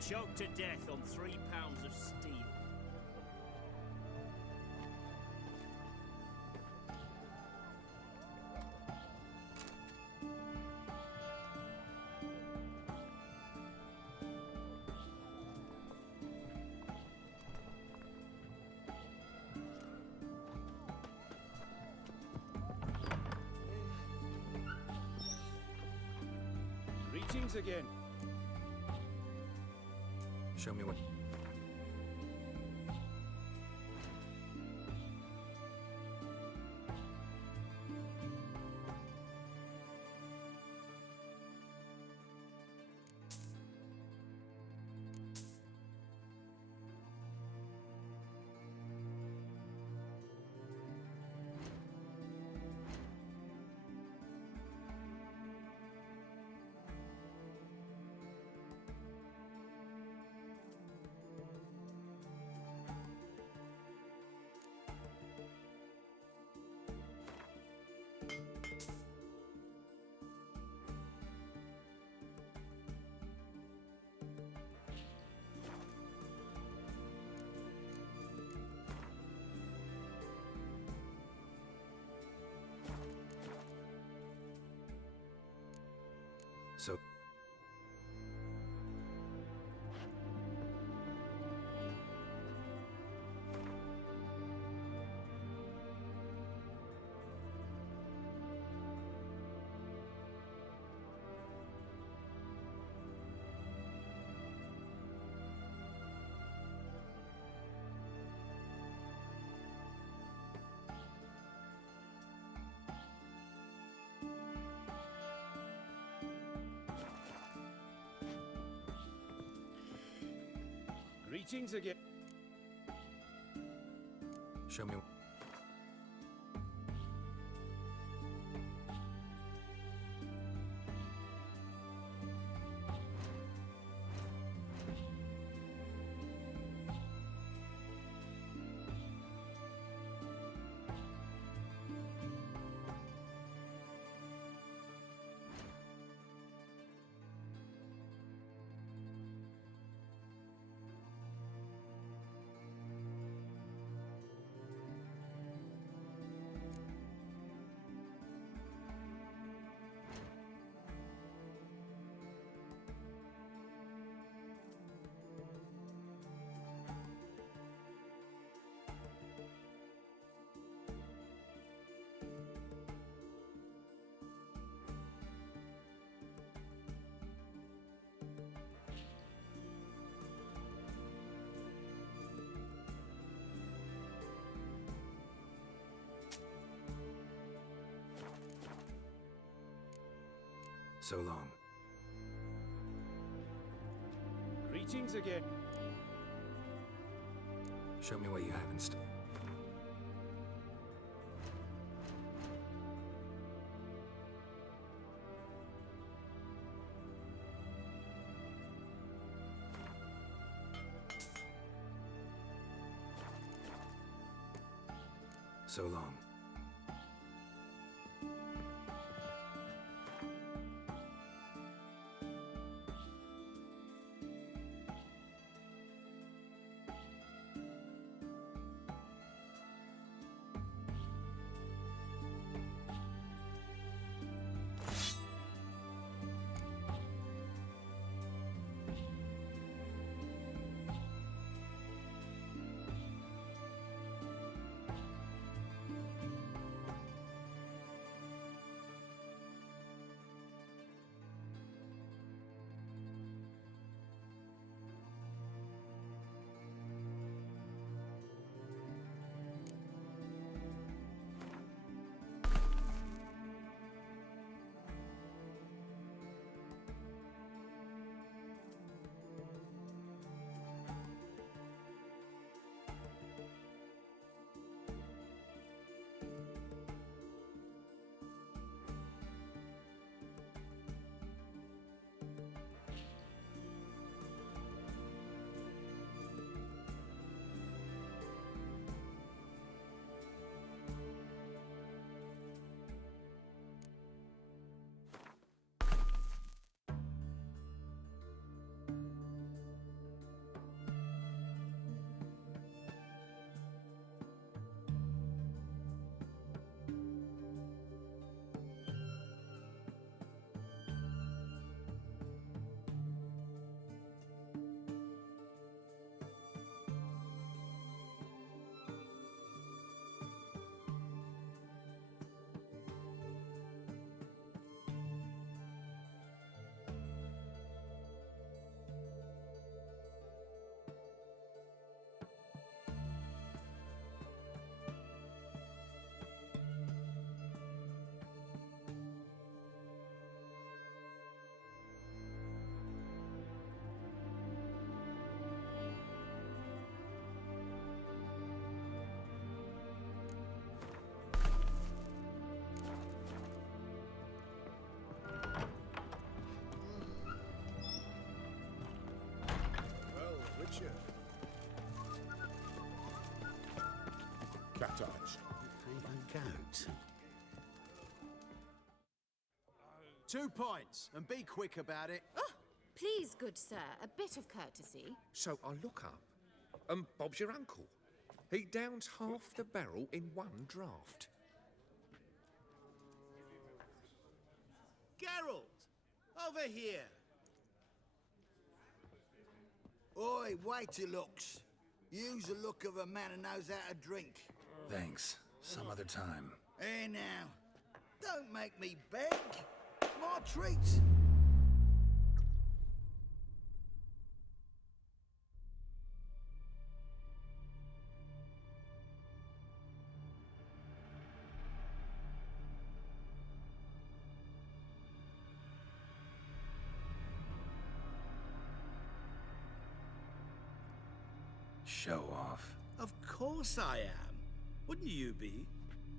Choked to death on 3 pounds of steel. Greetings again. Show me what... So... Greetings again. Show me... So long. Greetings again. Show me what you have in store. So long. dodge. Even goat. 2 points, and be quick about it. Oh, please, good sir, a bit of courtesy. So I look up, and Bob's your uncle. He downs half the barrel in one draft. Geralt! Over here! Oi, waiter looks. Use the look of a man who knows how to drink. Thanks. Some other time. Here now. Don't make me beg. It's my treat. Show off. Of course I am. Wouldn't you be?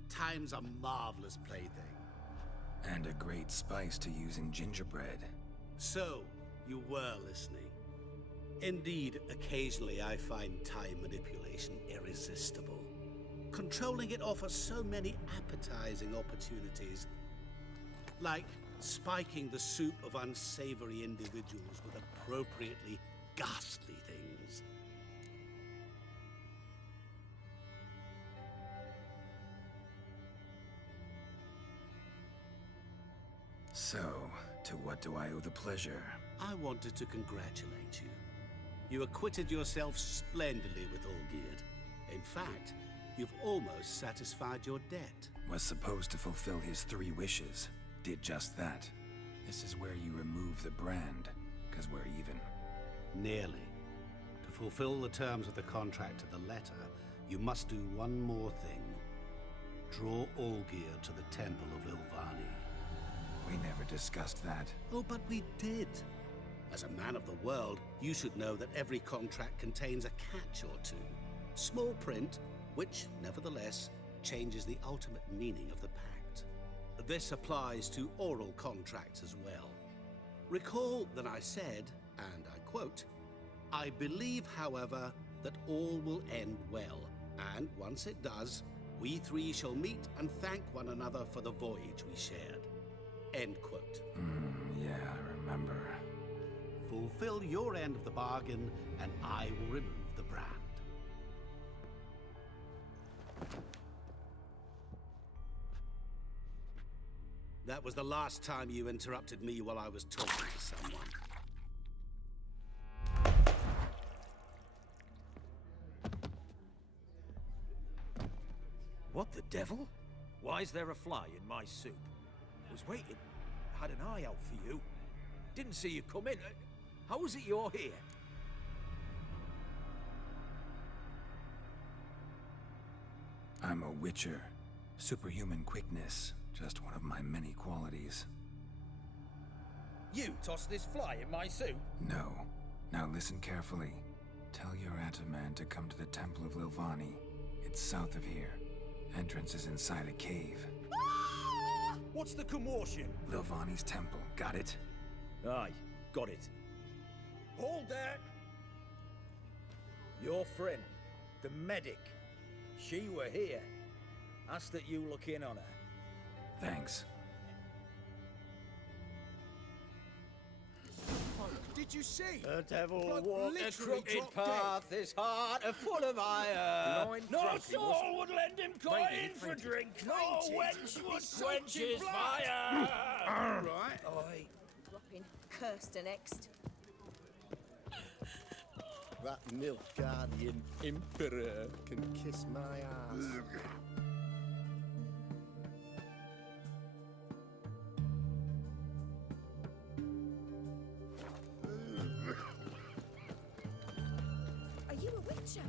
Time's a marvelous plaything. And a great spice to use in gingerbread. So, you were listening. Indeed, occasionally I find time manipulation irresistible. Controlling it offers so many appetizing opportunities. Like spiking the soup of unsavory individuals with appropriately ghastly things. So, to what do I owe the pleasure? I wanted to congratulate you. You acquitted yourself splendidly with Olgierd. In fact, you've almost satisfied your debt. Was supposed to fulfill his 3 wishes. Did just that. This is where you remove the brand, because we're even. Nearly. To fulfill the terms of the contract to the letter, you must do one more thing. Draw Olgierd to the Temple of Ilvani. We never discussed that. Oh, but we did. As a man of the world, you should know that every contract contains a catch or two. Small print, which, nevertheless, changes the ultimate meaning of the pact. This applies to oral contracts as well. Recall that I said, and I quote, "I believe, however, that all will end well, and once it does, we 3 shall meet and thank one another for the voyage we shared." End quote. Yeah, I remember. Fulfill your end of the bargain, and I will remove the brand. That was the last time you interrupted me while I was talking to someone. What the devil? Why is there a fly in my soup? Was waiting. Had an eye out for you. Didn't see you come in. How is it you're here? I'm a witcher. Superhuman quickness. Just one of my many qualities. You tossed this fly in my soup? No. Now listen carefully. Tell your Ataman to come to the Temple of Ilvani. It's south of here. Entrance is inside a cave. What's the commotion? Lilvani's temple, got it? Aye, got it. Hold there! Your friend, the medic, she were here. Ask that you look in on her. Thanks. Did you see? The devil Blood walked a literally crooked dropped path, his heart a full of ire. Blind No drunk he soul was. would lend him Maybe coin he for fainted. drink. No Fainted? wench would He's quench soaked in his blood. fire. Right. Oi. Dropping Kirsten next. That Nilfgaardian emperor can kiss my ass. Are you a witcher?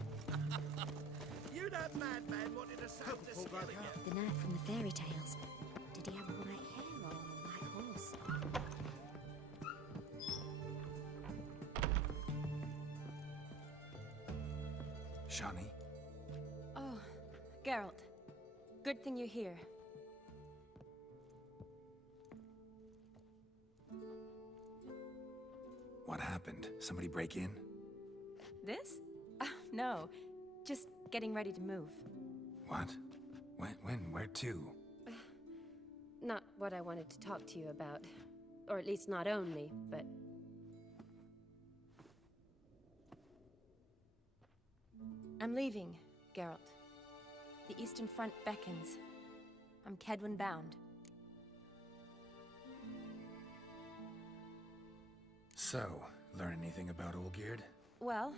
You that madman wanted to sell this again. The knight from the fairy tales. Did he have white hair or a white horse? Shani? Oh, Geralt. Good thing you're here. What happened? Somebody break in? This? No, just getting ready to move. What? Where to? Not what I wanted to talk to you about. Or at least not only, but... I'm leaving, Geralt. The Eastern Front beckons. I'm Kedwin bound. So, learn anything about Olgierd? Well,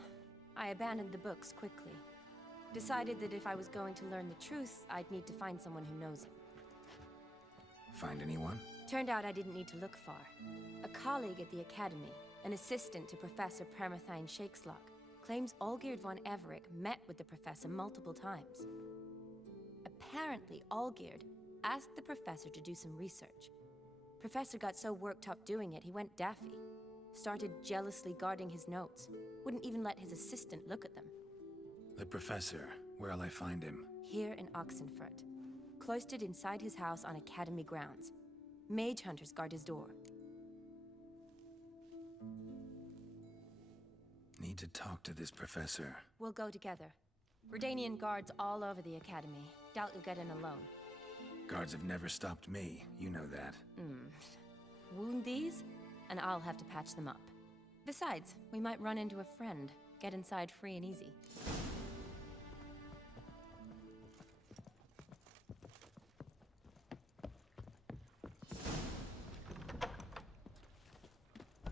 I abandoned the books quickly. Decided that if I was going to learn the truth, I'd need to find someone who knows it. Find anyone? Turned out I didn't need to look far. A colleague at the Academy, an assistant to Professor Permathine Shakeslock, claims Olgierd von Everec met with the professor multiple times. Apparently, Olgierd asked the professor to do some research. Professor got so worked up doing it, he went daffy. Started jealously guarding his notes. Wouldn't even let his assistant look at them. The professor. Where'll I find him? Here in Oxenfurt. Cloistered inside his house on Academy grounds. Mage hunters guard his door. Need to talk to this professor. We'll go together. Redanian guards all over the Academy. Doubt you'll get in alone. Guards have never stopped me. You know that. Wound these, and I'll have to patch them up. Besides, we might run into a friend. Get inside free and easy.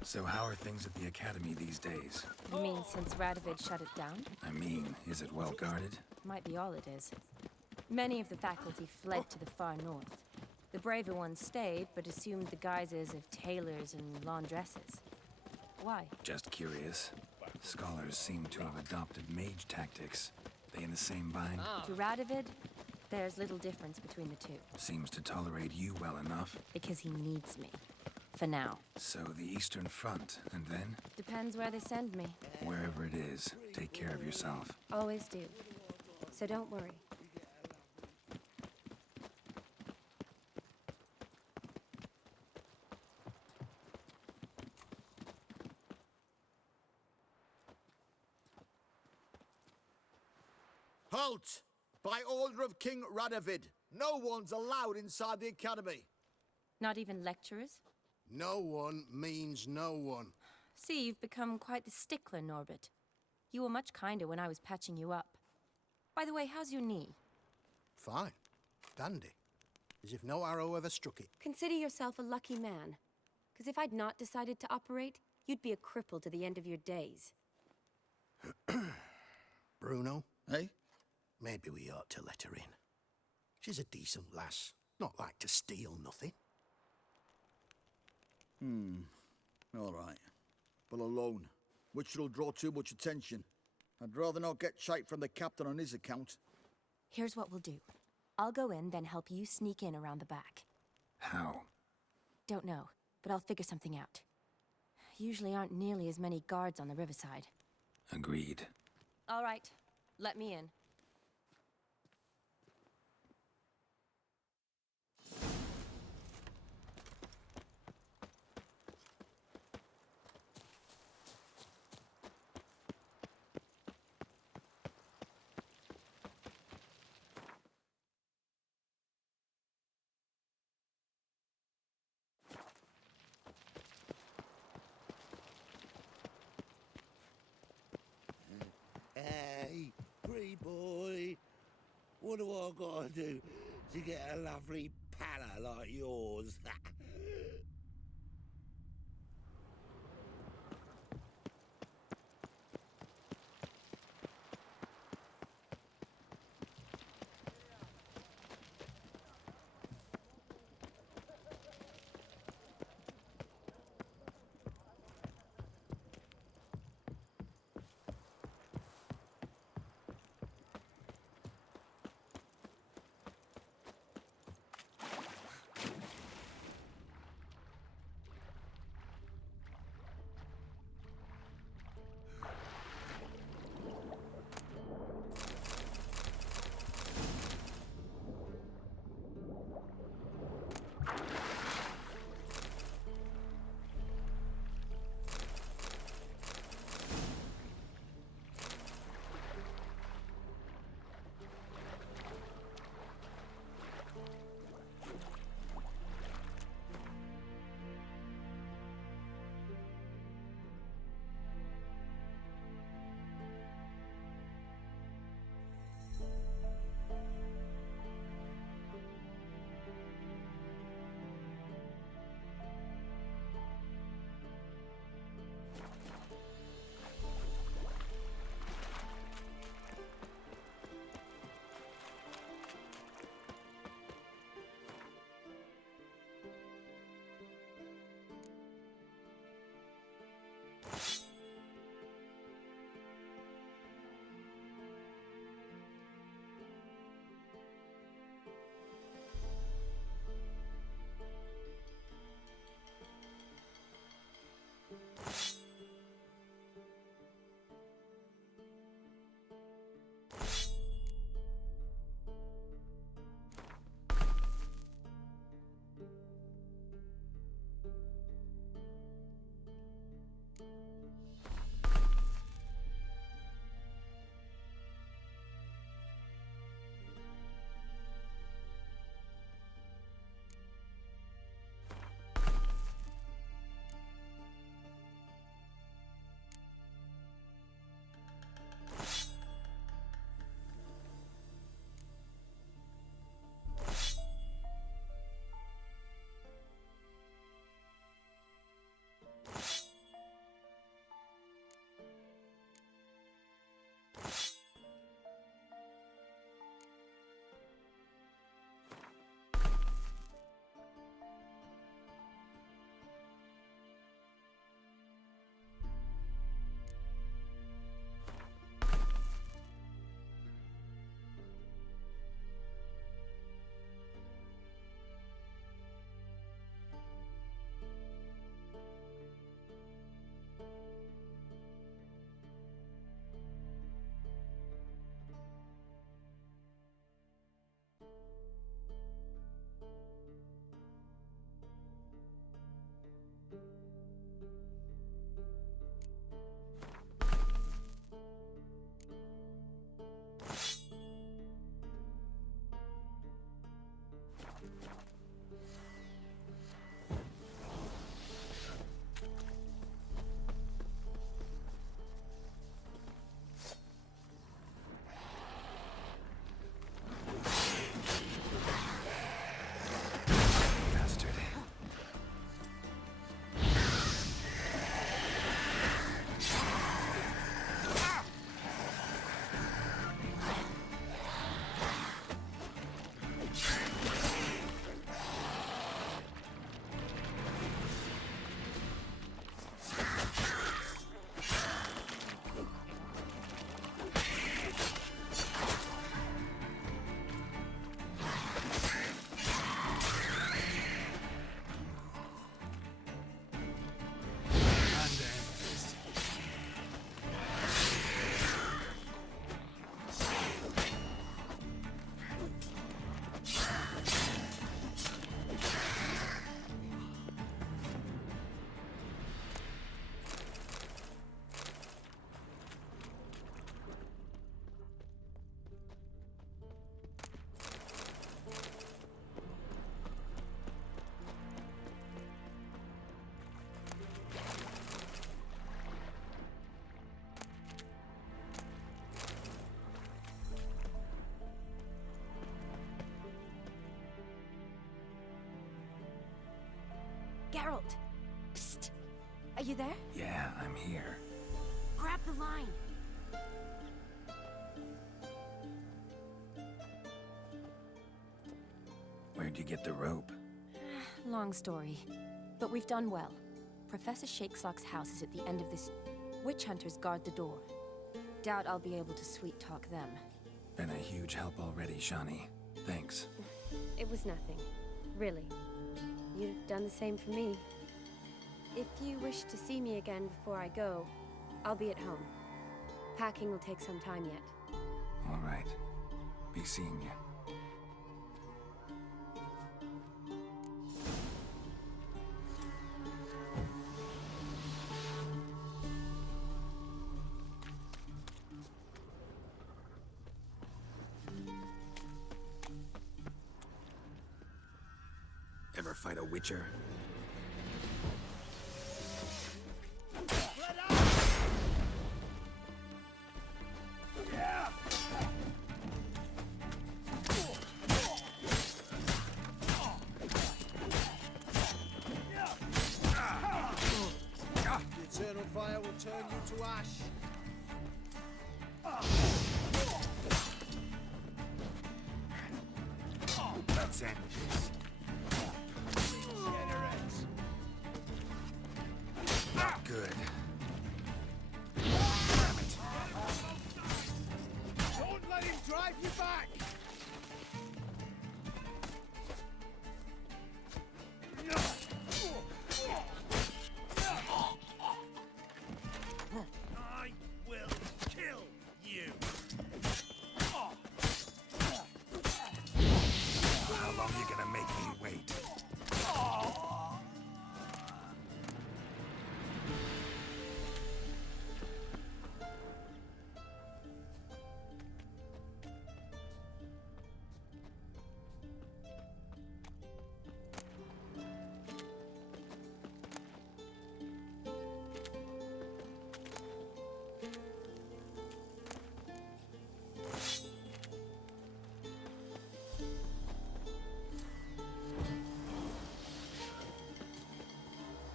So how are things at the Academy these days? You mean since Radovid shut it down? I mean, is it well guarded? Might be all it is. Many of the faculty fled to the far north. The braver ones stayed, but assumed the guises of tailors and laundresses. Why? Just curious. Scholars seem to have adopted mage tactics. They in the same bind? To Radovid, there's little difference between the two. Seems to tolerate you well enough. Because he needs me. For now. So the Eastern Front, and then? Depends where they send me. Wherever it is, take care of yourself. Always do. So don't worry. Halt! By order of King Radovid, no one's allowed inside the Academy. Not even lecturers? No one means no one. See, you've become quite the stickler, Norbert. You were much kinder when I was patching you up. By the way, how's your knee? Fine. Dandy. As if no arrow ever struck it. Consider yourself a lucky man. Because if I'd not decided to operate, you'd be a cripple to the end of your days. Bruno? Eh? Maybe we ought to let her in. She's a decent lass. Not like to steal nothing. All right. But alone, which will draw too much attention. I'd rather not get shite from the captain on his account. Here's what we'll do. I'll go in, then help you sneak in around the back. How? Don't know, but I'll figure something out. Usually aren't nearly as many guards on the riverside. Agreed. All right, let me in. Hey, pretty boy, what do I gotta do to get a lovely palla like yours? Geralt! Psst! Are you there? Yeah, I'm here. Grab the line! Where'd you get the rope? Long story. But we've done well. Professor Shakeslock's house is at the end of this... Witch hunters guard the door. Doubt I'll be able to sweet-talk them. Been a huge help already, Shani. Thanks. It was nothing. Really. You'd have done the same for me. If you wish to see me again before I go, I'll be at home. Packing will take some time yet. All right. Be seeing you. Ever fight a witcher? The eternal fire will turn you to ash. Let's end this. Not good. Damn it. Don't let him drive you back! I will kill you. How long you gonna make me wait?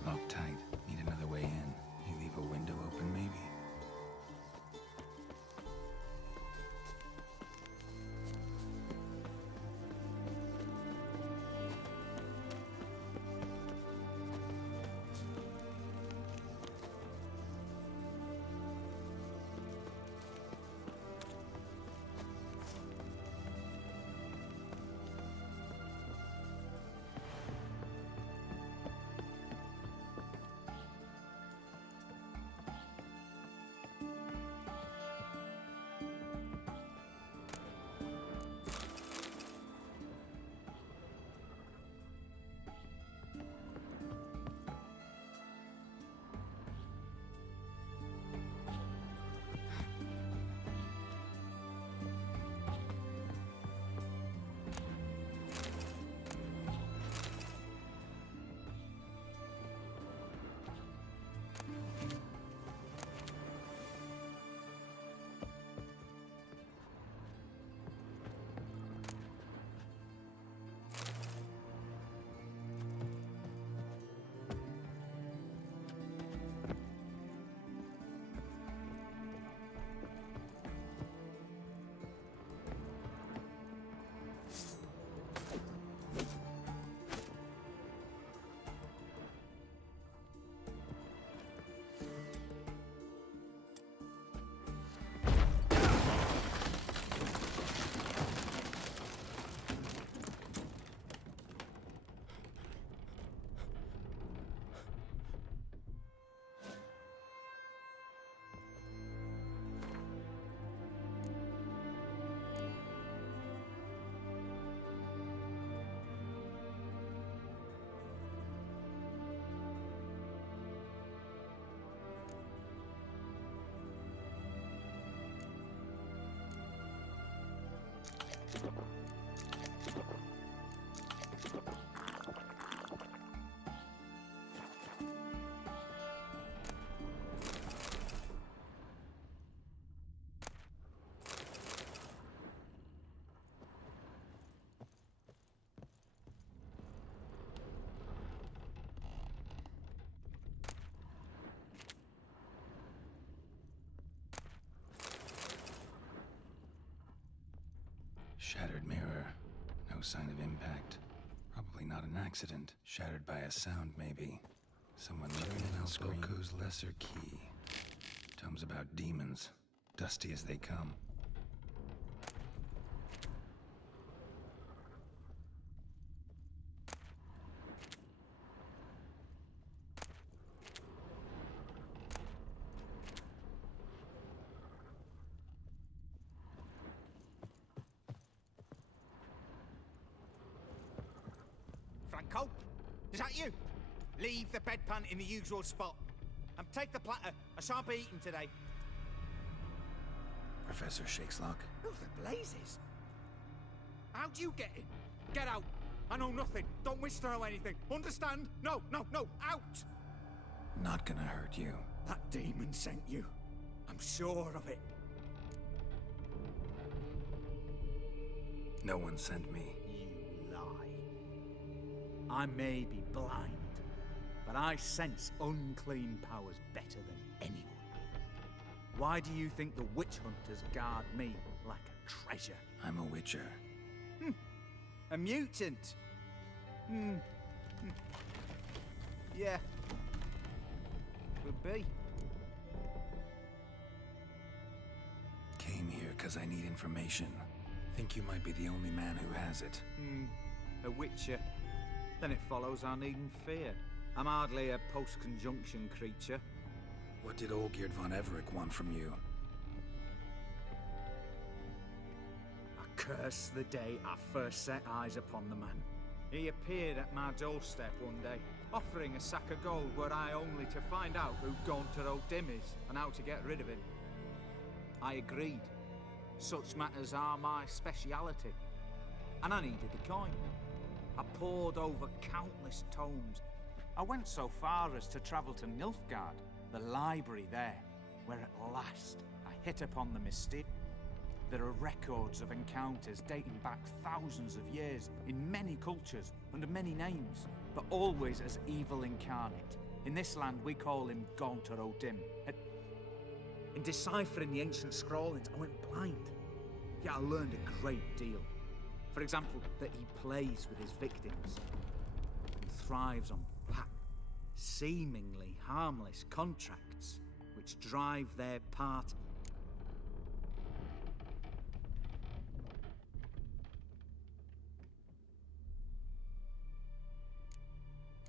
Locked tight. Need another way in. You leave a window open, maybe? sign of impact. Probably not an accident. Shattered by a sound, maybe. Someone living in Alscoco's lesser key. Tomes about demons. Dusty as they come. Franco? Is that you? Leave the bedpan in the usual spot. And take the platter. I shan't be eating today. Professor Shakeslock? Who the blazes? How do you get in? Get out. I know nothing. Don't wish to know anything. Understand? No, no, no. Out! Not gonna hurt you. That demon sent you. I'm sure of it. No one sent me. You lie. I may be blind, but I sense unclean powers better than anyone. Why do you think the witch hunters guard me like a treasure? I'm a witcher. A mutant? Yeah. Could be. Came here because I need information. Think you might be the only man who has it. A witcher. Then it follows I needn't fear. I'm hardly a post-conjunction creature. What did Olgierd von Everec want from you? I curse the day I first set eyes upon the man. He appeared at my doorstep one day, offering a sack of gold were I only to find out who Gaunter O'Dim is and how to get rid of him. I agreed. Such matters are my speciality. And I needed the coin. I pored over countless tomes. I went so far as to travel to Nilfgaard, the library there, where at last I hit upon the mysterious. There are records of encounters dating back thousands of years in many cultures, under many names, but always as evil incarnate. In this land, we call him Gaunter O'Dim. In deciphering the ancient scrawlings, I went blind. Yet I learned a great deal. For example, that he plays with his victims and thrives on seemingly harmless contracts which drive their part.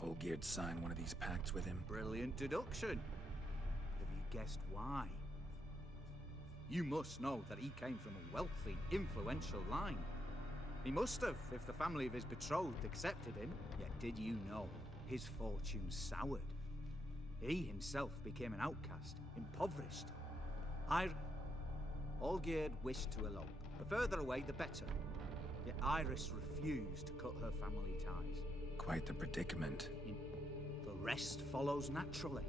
Olgierd signed one of these pacts with him? Brilliant deduction. Have you guessed why? You must know that he came from a wealthy, influential line. He must have, if the family of his betrothed accepted him. Yet did you know his fortune soured? He himself became an outcast, impoverished. Olgierd wished to elope. The further away, the better. Yet Iris refused to cut her family ties. Quite the predicament. The rest follows naturally.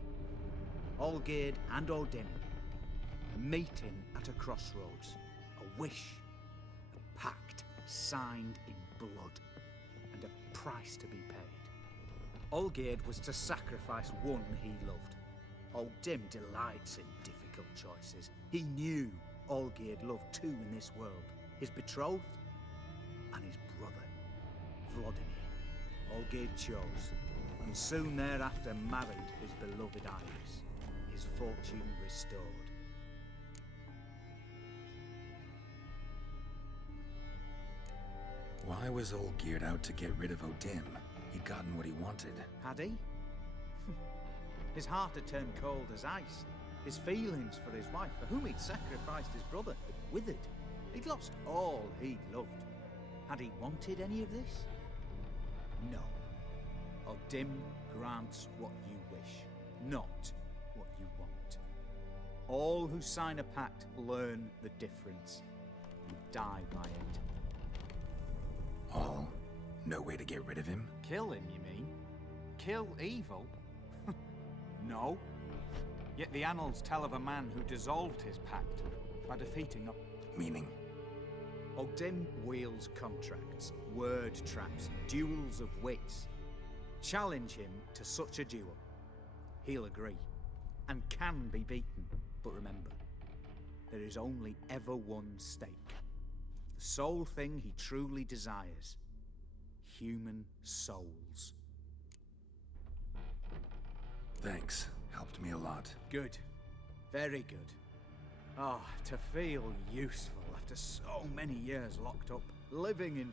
Olgierd and O'Dim, a meeting at a crossroads, a wish, a pact signed in blood, and a price to be paid. Olgierd was to sacrifice one he loved. O'Dim delights in difficult choices. He knew Olgierd loved two in this world, his betrothed and his brother, Vladimir. Olgierd chose, and soon thereafter married his beloved Iris, his fortune restored. Why was Olgierd out to get rid of O'Dim? He'd gotten what he wanted. Had he? His heart had turned cold as ice. His feelings for his wife, for whom he'd sacrificed his brother, had withered. He'd lost all he'd loved. Had he wanted any of this? No. O'Dim grants what you wish, not what you want. All who sign a pact learn the difference and die by it. All? No way to get rid of him? Kill him, you mean? Kill evil? No. Yet the annals tell of a man who dissolved his pact by defeating a... Meaning? O'Dim wields contracts, word traps, duels of wits. Challenge him to such a duel. He'll agree, and can be beaten. But remember, there is only ever one stake. The sole thing he truly desires. human souls. Thanks. Helped me a lot. Good. Very good. Ah, to feel useful after so many years locked up, living in